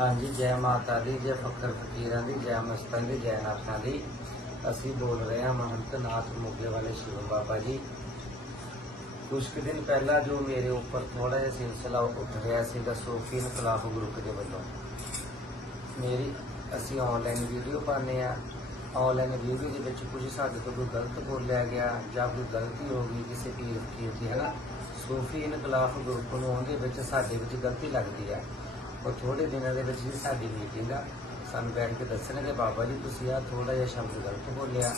ਹਾਂਜੀ, ਜੈ ਮਾਤਾ ਦੀ, ਜੈ ਫਕਰ ਫਕੀਰਾਂ ਦੀ, ਜੈ ਮਸਤਾਂ ਦੀ, ਜੈ ਨਾਥਾਂ ਦੀ। ਅਸੀਂ ਬੋਲ ਰਹੇ ਹਾਂ ਮਹੰਤ ਨਾਥ ਮੋਗੇ ਵਾਲੇ ਸ਼ਿਵ ਬਾਬਾ ਜੀ। ਕੁਝ ਕੁ ਦਿਨ ਪਹਿਲਾਂ ਜੋ ਮੇਰੇ ਉੱਪਰ ਥੋੜਾ ਜਿਹਾ ਸਿਲਸਿਲਾ ਉੱਠ ਰਿਹਾ ਸੀਗਾ ਸੂਫ਼ੀ ਇਨਕਲਾਬ ਗਰੁੱਪ ਦੇ ਵੱਲੋਂ। ਮੇਰੀ, ਅਸੀਂ ਆਨਲਾਈਨ ਵੀਡੀਓ ਪਾਉਂਦੇ ਆ ਆਨਲਾਈਨ ਵੀਡੀਓ ਦੇ ਵਿੱਚ ਕੁਝ ਸਾਡੇ ਤੋਂ ਕੋਈ ਗਲਤ ਬੋਲਿਆ ਗਿਆ ਜਾਂ ਕੋਈ ਗਲਤੀ ਹੋ ਗਈ, ਕਿਸੇ ਪੀਰ ਫਕੀਰ ਦੀ ਹੈ ਨਾ ਸੂਫੀ ਇਨਕਲਾਬ ਗਰੁੱਪ ਨੂੰ ਉਹਦੇ ਵਿੱਚ, ਸਾਡੇ ਵਿੱਚ ਗਲਤੀ ਲੱਗਦੀ ਹੈ। ਉਹ ਥੋੜੇ ਦਿਨਾਂ ਦੇ ਵਿੱਚ ਹੀ ਸਾਡੀ ਮੀਟਿੰਗ ਆ। ਸਾਨੂੰ ਬੈਠ ਕੇ ਦੱਸਣਗੇ ਬਾਬਾ ਜੀ ਤੁਸੀਂ ਆ ਥੋੜਾ ਜਿਹਾ ਸ਼ਬਦ ਗਲਤ ਬੋਲਿਆ।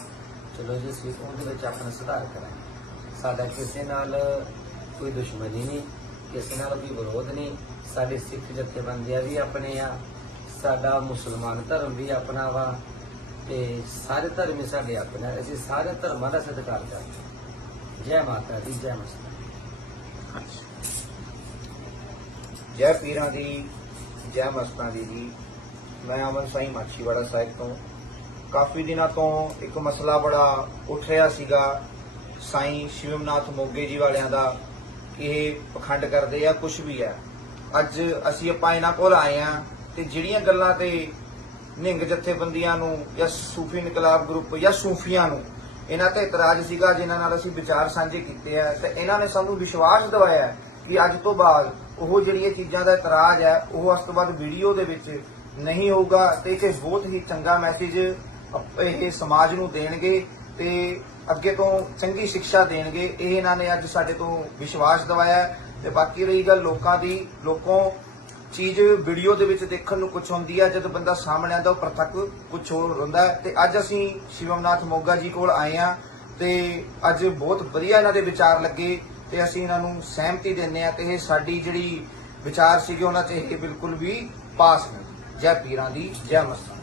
ਚਲੋ ਜੀ ਅਸੀਂ ਉਹਦੇ ਵਿੱਚ ਆਪਣਾ ਸੁਧਾਰ ਕਰਾਂਗੇ। ਸਾਡਾ ਕਿਸੇ ਨਾਲ ਕੋਈ ਦੁਸ਼ਮਣੀ ਨਹੀਂ ਕਿਸੇ ਨਾਲ ਕੋਈ ਵਿਰੋਧ ਨਹੀਂ। ਸਾਡੇ ਸਿੱਖ ਜਥੇਬੰਦੀਆਂ ਵੀ ਆਪਣੇ ਆ ਸਾਡਾ ਮੁਸਲਮਾਨ ਧਰਮ ਵੀ ਆਪਣਾ ਵਾ। ਤੇ ਸਾਰੇ ਧਰਮ ਹੀ ਸਾਡੇ ਆਪਣੇ। ਅਸੀਂ ਸਾਰੇ ਧਰਮਾਂ ਦਾ ਸਤਿਕਾਰ ਕਰਦੇ ਹਾਂ। ਜੈ ਮਾਤਾ ਦੀ ਜੈ ਮਸਤਾਂ ਜੈ ਪੀਰਾਂ ਦੀ ਜੈ ਮਸਤਾਂ ਦੀ। ਜੀ ਮੈਂ ਅਮਨ ਸਾਈ, ਮਾਛੀਵਾੜਾ ਸਾਹਿਬ ਤੋਂ। ਕਾਫੀ ਦਿਨਾਂ ਤੋਂ ਇੱਕ ਮਸਲਾ ਬੜਾ ਉੱਠ ਰਿਹਾ ਸੀਗਾ ਸਾਈ ਸ਼ਿਵਮਨਾਥ ਮੋਗੇ ਜੀ ਵਾਲਿਆਂ ਦਾ, ਕਿ ਇਹ ਪਖੰਡ ਕਰਦੇ ਆ ਕੁਝ ਵੀ ਹੈ ਅੱਜ ਅਸੀਂ ਆਪਾਂ ਇਹਨਾਂ ਕੋਲ ਆਏ ਆ ਤੇ ਜਿਹੜੀਆਂ ਗੱਲਾਂ ਤੇ ਨਿੰਗ ਜਥੇਬੰਦੀਆਂ ਨੂੰ ਜਾਂ ਸੂਫੀ ਇਨਕਲਾਬ ਗਰੁੱਪ ਜਾਂ ਸੂਫੀਆਂ ਨੂੰ ਇਹਨਾਂ ਤੇ ਇਤਰਾਜ਼ ਸੀਗਾ, ਜਿਨ੍ਹਾਂ ਨਾਲ ਅਸੀਂ ਵਿਚਾਰ ਸਾਂਝੇ ਕੀਤੇ ਆ, ਤੇ ਇਹਨਾਂ ਨੇ ਸਾਨੂੰ ਵਿਸ਼ਵਾਸ ਦਿਵਾਇਆ ਕਿ ਅੱਜ ਤੋਂ ਬਾਅਦ ਉਹ ਜਿਹੜੀਆਂ ਚੀਜ਼ਾਂ ਦਾ ਇਤਰਾਜ਼ ਹੈ, ਉਹ ਅੱਜ ਤੋਂ ਬਾਅਦ ਵੀਡੀਓ ਦੇ ਵਿੱਚ ਨਹੀਂ ਹੋਊਗਾ ਤੇ ਇੱਕ ਬਹੁਤ ਹੀ ਚੰਗਾ ਮੈਸੇਜ ਇਹ ਸਮਾਜ ਨੂੰ ਦੇਣਗੇ ਤੇ ਅੱਗੇ ਤੋਂ ਚੰਗੀ ਸਿੱਖਿਆ ਦੇਣਗੇ। ਇਹ ਇਹਨਾਂ ਨੇ ਅੱਜ ਸਾਡੇ ਤੋਂ ਵਿਸ਼ਵਾਸ ਦਿਵਾਇਆ ਹੈ ਤੇ ਬਾਕੀ ਰਹੀ ਗੱਲ ਲੋਕਾਂ ਦੀ, ਲੋਕੋਂ ਚੀਜ਼ ਵੀਡੀਓ ਦੇ ਵਿੱਚ ਦੇਖਣ ਨੂੰ ਕੁਝ ਹੁੰਦੀ ਹੈ, ਜਦ ਬੰਦਾ ਸਾਹਮਣੇ ਆਉਂਦਾ, ਉਹ ਪ੍ਰਤੱਖ ਕੁਝ ਹੋਰ ਹੁੰਦਾ ਹੈ। ਤੇ ਅੱਜ ਅਸੀਂ ਸ਼ਿਵਮਨਾਥ ਮੋਗਾ ਜੀ ਕੋਲ ਆਏ ਆ ਤੇ ਅੱਜ ਬਹੁਤ ਵਧੀਆ ਇਹਨਾਂ ਦੇ ਵਿਚਾਰ ਲੱਗੇ। ਤੇ ਅਸੀਂ ਇਹਨਾਂ ਨੂੰ ਸਹਿਮਤੀ ਦਿੰਦੇ ਆ ਤੇ ਇਹ ਸਾਡੀ ਜਿਹੜੀ ਵਿਚਾਰ ਸੀਗੇ ਉਹਨਾਂ 'ਚ ਇਹ ਬਿਲਕੁਲ ਵੀ ਪਾਸ ਨਹੀਂ, ਜੈ ਪੀਰਾਂ ਦੀ, ਜੈ ਮਸਤਾਂ